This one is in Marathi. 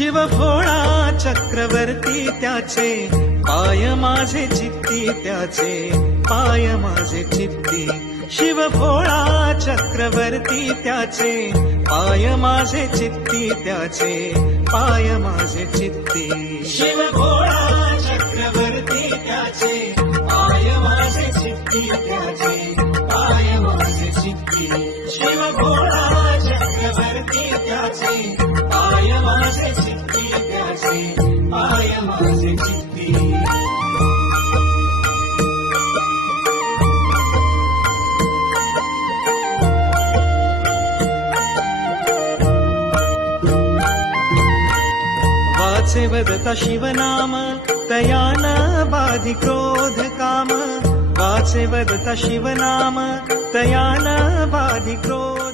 शिव भोळा चक्रवर्ती त्याचे, पाय माझे चित्ती त्याचे, पाय माझे चित्ती. शिव भोळा चक्रवर्ती त्याचे, पाय माझे चित्ती त्याचे, पाय माझे चित्ती. शिव भोळा चक्रवर्ती त्याचे, पाय माझे चित्ती त्याचे, पाय माझे चित्ती. शिव भोळा चक्रवर्ती त्याचे, पाय माझे चित्ती त्याचे, पाय माझे चित्ती. वाचे वदता शिवनाम, तयान बाधी क्रोध काम. वाचे वदता शिवनाम, तयान बाधी क्रोध